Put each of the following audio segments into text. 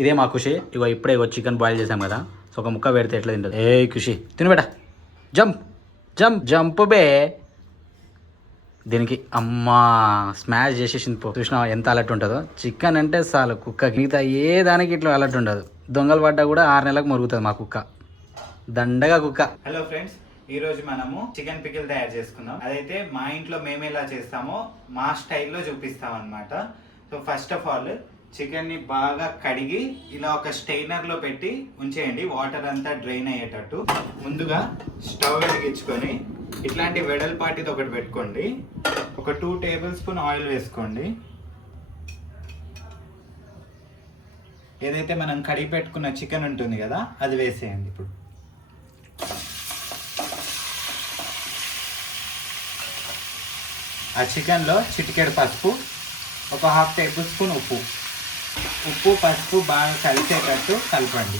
ఇదే మా ఖుషి. ఇగో ఇప్పుడే చికెన్ బాయిల్ చేసాం కదా, సో ఒక ముక్క పెడితే ఎట్లా తింటుంది. ఏ ఖుషి తిను బేట, జంప్ జంప్ జంప్ బే. దీనికి అమ్మా స్మాష్ చేసేసింది పో. చూసినా ఎంత అలర్ట్ ఉంటుందో. చికెన్ అంటే చాలు కుక్క, మిగతా ఏ దానికి ఇట్లా అలర్ట్ ఉండదు. దొంగలు పడ్డా కూడా 6 నెలలకు మురుగుతుంది మా కుక్క, దండగా కుక్క. హలో ఫ్రెండ్స్, ఈ రోజు మనము చికెన్ పికిల్ తయారు చేసుకుందాం. అదైతే మా ఇంట్లో మేము ఎలా చేస్తామో మా స్టైల్లో చూపిస్తాం అనమాట. So first of all chicken ని బాగా కడిగి ఇలా ఒక స్టెయినర్ లో పెట్టి ఉంచేయండి, వాటర్ అంతా డ్రైన్ అయ్యేటట్టు. ముందుగా స్టవ్ వెలిగించుకొని ఇట్లాంటి వెడల్పాటిది ఒకటి పెట్టుకోండి. ఒక 2 టేబుల్ స్పూన్ ఆయిల్ వేసుకోండి. ఏదైతే మనం కడిగి పెట్టుకున్న చికెన్ ఉంటుంది కదా, అది వేసేయండి. ఇప్పుడు ఆ చికెన్లో చిటికెడు పసుపు, ఒక 1/2 టేబుల్ స్పూన్ ఉప్పు పసుపు బాగా కలిసేటట్టు కలపండి.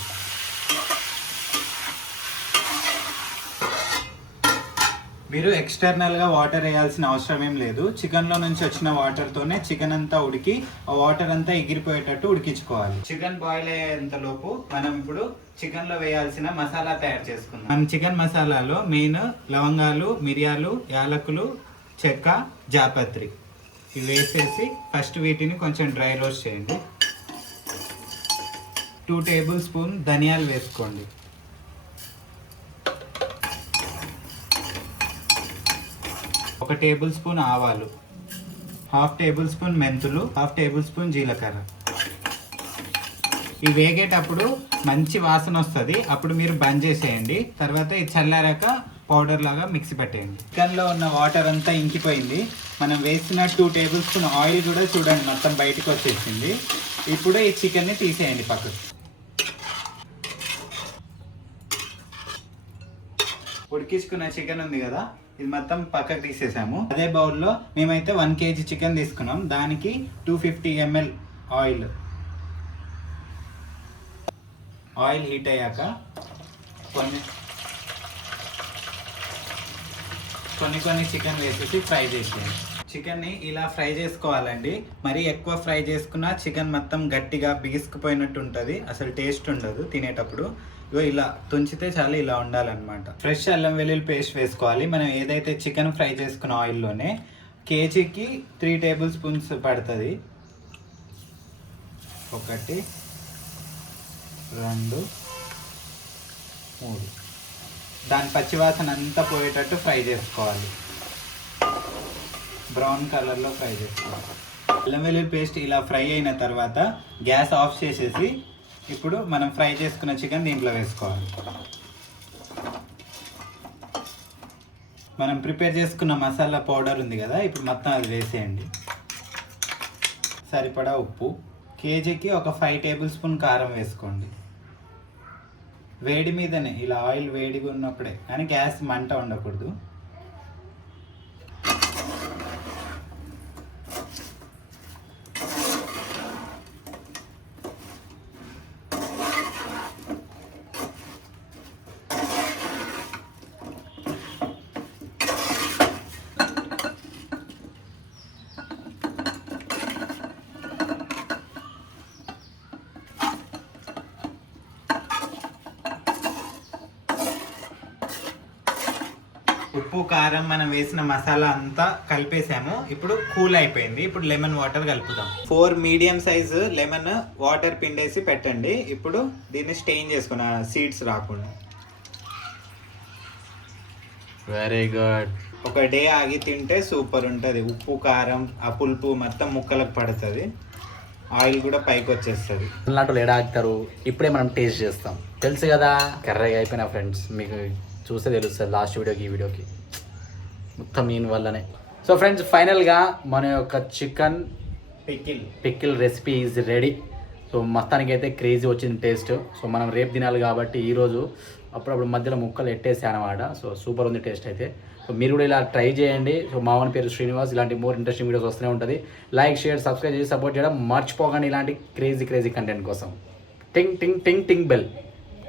మీరు ఎక్స్టర్నల్గా వాటర్ వేయాల్సిన అవసరం ఏం లేదు. చికెన్లో నుంచి వచ్చిన వాటర్తోనే చికెన్ అంతా ఉడికి ఆ వాటర్ అంతా ఎగిరిపోయేటట్టు ఉడికించుకోవాలి. చికెన్ బాయిల్ అయ్యేంత లోపు మనం ఇప్పుడు చికెన్లో వేయాల్సిన మసాలా తయారు చేసుకుందాం. మనం చికెన్ మసాలాలో మెయిన్ లవంగాలు, మిరియాలు, యాలకులు, చెక్క, జాపత్రి ఇవి వేసేసి ఫస్ట్ వీటిని కొంచెం డ్రై రోస్ట్ చేయండి. 2 టేబుల్ స్పూన్ ధనియాలు వేసుకోండి. 1 టేబుల్ స్పూన్ ఆవాలు, 1/2 టేబుల్ స్పూన్ మెంతులు, 1/2 టేబుల్ స్పూన్ జీలకర్ర. ఇవి వేగేటప్పుడు మంచి వాసన వస్తుంది, అప్పుడు మీరు బంద్ చేసేయండి. తర్వాత ఇది చల్లారాక పౌడర్ లాగా మిక్సీ పెట్టేయండి. చికెన్లో ఉన్న వాటర్ అంతా ఇంకిపోయింది. మనం వేసిన 2 టేబుల్ స్పూన్ ఆయిల్ కూడా చూడండి మొత్తం బయటకు వచ్చేసింది. ఇప్పుడు ఈ చికెన్ని తీసేయండి పక్కకు. ఉడికించుకున్న చికెన్ ఉంది కదా, ఇది మొత్తం పక్కకు తీసేసాము. అదే బౌల్లో మేమైతే 1 kg చికెన్ తీసుకున్నాం. దానికి 250 ml ఆయిల్ హీట్ అయ్యాక కొన్ని చికెన్ వేసేసి ఫ్రై చేసేయండి. చికెన్ని ఇలా ఫ్రై చేసుకోవాలండి. మరీ ఎక్కువ ఫ్రై చేసుకున్నా చికెన్ మొత్తం గట్టిగా బిగుసుకుపోయినట్టు ఉంటుంది, అసలు టేస్ట్ ఉండదు తినేటప్పుడు. ఇగో ఇలా తుంచితే చాలా ఇలా ఉండాలన్నమాట. ఫ్రెష్ అల్లం వెల్లుల్లి పేస్ట్ వేసుకోవాలి. మనం ఏదైతే చికెన్ ఫ్రై చేసుకున్న ఆయిల్లోనే. కేజీకి 3 టేబుల్ స్పూన్స్ పడుతుంది. 1 2 3. దాని పచ్చివాసన అంతా పోయేటట్టు ఫ్రై చేసుకోవాలి. బ్రౌన్ కలర్లో ఫ్రై చేసుకోవాలి. అల్లం వెల్లుల్లి పేస్ట్ ఇలా ఫ్రై అయిన తర్వాత గ్యాస్ ఆఫ్ చేసేసి ఇప్పుడు మనం ఫ్రై చేసుకున్న చికెన్ దీంట్లో వేసుకోవాలి. మనం ప్రిపేర్ చేసుకున్న మసాలా పౌడర్ ఉంది కదా, ఇప్పుడు మొత్తం అది వేసేయండి. సరిపడా ఉప్పు, కేజీకి ఒక 5 టేబుల్ స్పూన్ కారం వేసుకోండి. వేడి మీదనే ఇలా ఆయిల్ వేడిగా ఉన్నప్పుడే, కానీ గ్యాస్ మంట ఉండకూడదు. ఉప్పు కారం మనం వేసిన మసాలా అంతా కలిపేసాము. ఇప్పుడు కూల్ అయిపోయింది. ఇప్పుడు లెమన్ వాటర్ కలుపుదాం. 4 మీడియం సైజు లెమన్ వాటర్ పిండేసి పెట్టండి. ఇప్పుడు దీన్ని స్టెయిన్ చేసుకున్న సీడ్స్ రాకుండా. Very good. ఒక డే ఆగి తింటే సూపర్ ఉంటుంది. ఉప్పు కారం ఆ పులుపు మొత్తం ముక్కలకు పడుతుంది, ఆయిల్ కూడా పైకి వచ్చేస్తుంది. అలాంటి ఏడా ఆగుతారు. ఇప్పుడే మనం టేస్ట్ చేస్తాం, తెలుసు కదా. కర్రగా అయిపోయినా ఫ్రెండ్స్, మీకు చూస్తే తెలుస్తుంది. లాస్ట్ వీడియోకి ఈ వీడియోకి మొత్తం ఈయన వల్లనే. సో ఫ్రెండ్స్, ఫైనల్గా మన యొక్క chicken pickle recipe is ready. So మొత్తానికి అయితే క్రేజీ వచ్చింది టేస్ట్. సో మనం రేపు తినాలి కాబట్టి ఈరోజు అప్పుడప్పుడు మధ్యలో ముక్కలు ఎట్టేసాను అనమాట. సో సూపర్ ఉంది టేస్ట్ అయితే. సో మీరు కూడా ఇలా ట్రై చేయండి. సో మావన్ పేరు శ్రీనివాస్. ఇలాంటి మోర్ ఇంట్రెస్టింగ్ వీడియోస్ వస్తూనే ఉంటుంది. లైక్, షేర్, సబ్స్క్రైబ్ చేసి సపోర్ట్ చేయడం మర్చిపోకండి. ఇలాంటి క్రేజీ కంటెంట్ కోసం టింగ్ టింగ్ టింగ్ టింగ్ బెల్.